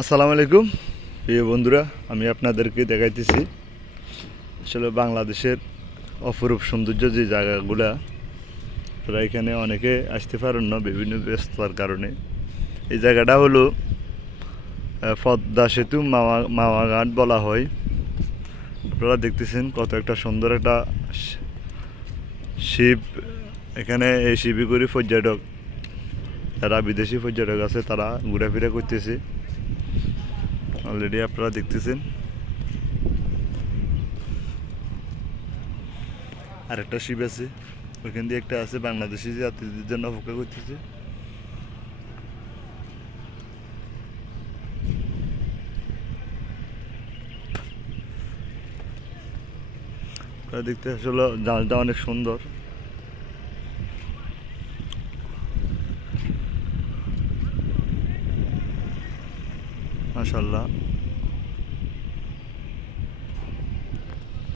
আসসালামু আলাইকুম প্রিয় বন্ধুরা, আমি আপনাদেরকে দেখাইতেছি আসলে বাংলাদেশের অপরূপ সৌন্দর্য যে জায়গাগুলা। তারা এখানে অনেকে আসতে পারেন না বিভিন্ন ব্যস্ততার কারণে। এই জায়গাটা হলো পদ্মা সেতু মাওয়া ঘাট বলা হয়। আপনারা দেখতেছেন কত একটা সুন্দর একটা শিব। এখানে এই শিবই করে পর্যটক, যারা বিদেশি পর্যটক আছে তারা ঘোরাফেরা করতেছে। অলরেডি আপনারা দেখতেছেন আরেকটা শিপ আছে, ওইখান দিয়ে একটা আছে বাংলাদেশি যাত্রীদের জন্য অপেক্ষা করতেছে। দেখতে আসলে জাহাজটা অনেক সুন্দর। মাশাআল্লাহ।